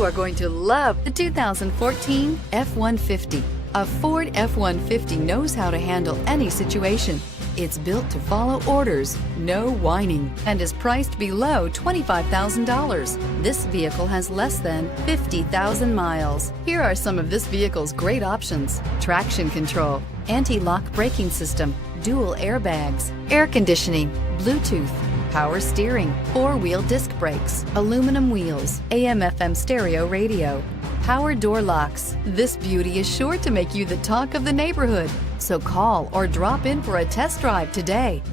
You are going to love the 2014 F-150. A Ford F-150 knows how to handle any situation. It's built to follow orders, no whining, and is priced below $25,000. This vehicle has less than 50,000 miles. Here are some of this vehicle's great options: traction control, anti-lock braking system, dual airbags, air conditioning, Bluetooth, power steering, four-wheel disc brakes, aluminum wheels, AM/FM stereo radio, power door locks. This beauty is sure to make you the talk of the neighborhood. So call or drop in for a test drive today.